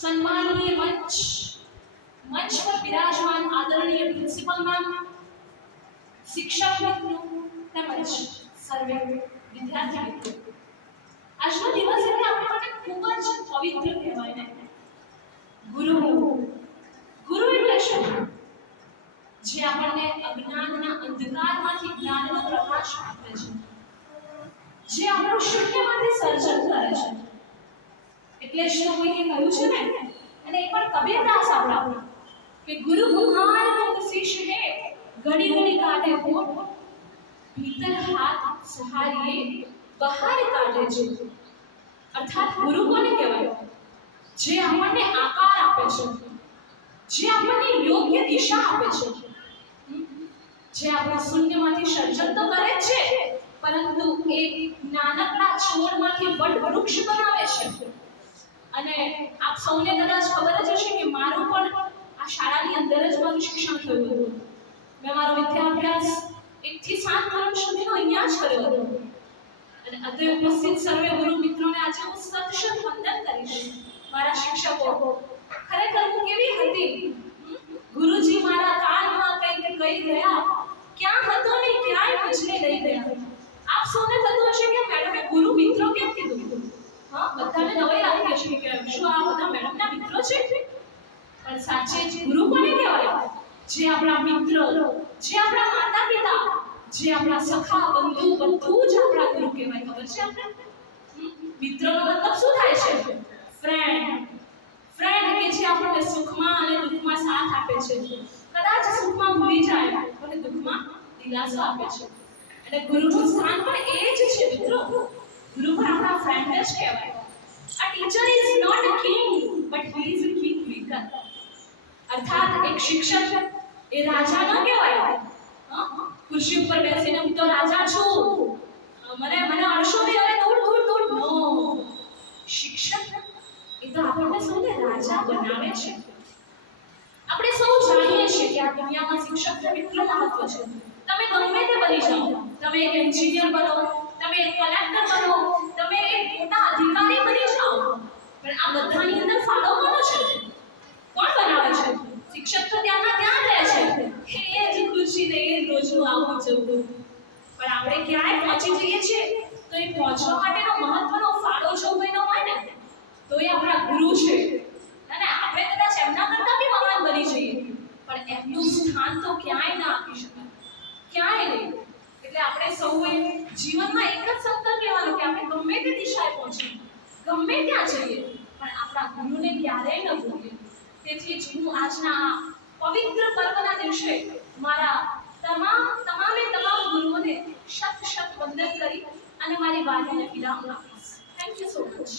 सम्माननीय मंच पर विराजमान आदरणीय प्रिंसिपल मैम, शिक्षक मित्रों તેમજ સર્વે વિદ્યાર્થી મિત્રો, આજનો દિવસ એટલે આપણા માટે ખૂબ જ પવિત્ર કહેવાય ને. ગુરુ ગુરુ એટલે શું? જે આપણને અજ્ઞાનના અંધકારમાંથી જ્ઞાનનો પ્રકાશ આપે છે, જે આપણું શૂન્યમાંથી સર્જન કરે છે. એટલે જ તો કોઈએ કહ્યું છે ને, અને એક પણ કબીરદાસ આપણા કે ગુરુ કુમાર ગુપ્ત શિષ્ય હે, ઘડી ઘડી કાઢે હોઠ, ભીતર હાથ સહારીએ બહાર કાઢે છે. અર્થાત ગુરુ કોને કહેવાય? જે આપણને આકાર આપે છે, જે આપણને યોગ્ય દિશા આપે છે, જે આપણા શૂન્યમાંથી સર્જન તો કરે છે, પરંતુ એક નાનકડા છોડમાંથી વડ વૃક્ષ બનાવે છે. અને આપ સૌને કદાચ ખબર જ હશે કે મારું પણ આ શાળાની અંદર જ મારું શિક્ષણ થયું હતું. મેં મારો વિદ્યાભ્યાસ 1 થી 7 ધોરણ સુધીનો અહીંયા જ કર્યો હતો. અને અત્રે ઉપસ્થિત સર્વે ગુરુ મિત્રોને આજે હું સત વંદન કરીશ. મારા શિક્ષકો ખરેખર હું કેવી હતી? ગુરુજી મારા કાનમાં કંઈક કહી ગયા, ક્યાં હતો ને ક્યાંય પૂછને લઈ ગયા. આપ સૌને થતું હશે કે મેડમે ગુરુ મિત્રો કેમ કીધું? હા, બધાને નવાઈ લાગી હશે કે શું આ બધા મેડમના મિત્રો છે? પણ સાચે જ ગુરુ કોને કહેવાય? જે આપણા મિત્ર, જે આપણા માતા પિતા, જે આપણા સખા બંધુ, બધું જ આપણા ગુરુ કહેવાય. ખબર છે આપણે? મિત્રનો મતલબ શું થાય છે? ફ્રેન્ડ કે જે આપણને સુખમાં અને દુઃખમાં સાથ આપે છે. કદાચ સુખમાં ભૂલી જાય અને દુઃખમાં દિલાસો આપે છે. અને ગુરુનું સ્થાન પણ એ જ છે મિત્રો. ગુરુ પણ આપણા ફ્રેન્ડ જ કહેવાય. A teacher is not a king, but he is a kingmaker. અર્થાત એક શિક્ષક એ રાજા ન કહેવાય. ખુરશી ઉપર બેસીને હું તો રાજા છું, મને અડશો નહીં, હવે દૂર નો. શિક્ષક એ તો આપણને સૌને રાજા બનાવે છે. આપણે સૌ જાણીએ છીએ કે આ દુનિયામાં શિક્ષકનું કેટલું મહત્વ છે. તમે ગમે તે બની જાઓ, તમે એક એન્જિનિયર બનો, તમે એક કલેક્ટર બનો, તમે એક મોટા અધિકારી બની જાઓ, પણ આ બધાની અંદર ફાળો કોનો છે? કોણ બનાવે છે? શિક્ષક તો ત્યાંના ત્યાં રહે છે, એ જ ખુરશીને એ રોજનું આવું જવું. પણ આપણે ક્યાંય પહોંચી જઈએ છીએ તો એ પહોંચવા માટેનો મહત્વનો ફાળો જો કોઈનો હોય ને, તો એ આપણા ગુરુ છે. અને આપણે કદાચ એમના કરતા બી મહાન બની જઈએ, પણ એમનું સ્થાન તો ક્યાંય ના આપી શકાય, ક્યાંય નહીં. એટલે આપણે સૌએ જીવનમાં એક જ સંકલ્પ લેવાનો કે આપણે ગમે તે દિશાએ પહોંચીએ, ગમે ત્યાં જઈએ, પણ આપણા ગુરુને ક્યારેય ન ભૂલીએ. તેથી જ હું આજના આ પવિત્ર પર્વના દિવસે મારા તમામે ગુરુઓને શત વંદન કરી અને મારી વાણીને વિરામ આપીશ. Thank you so much.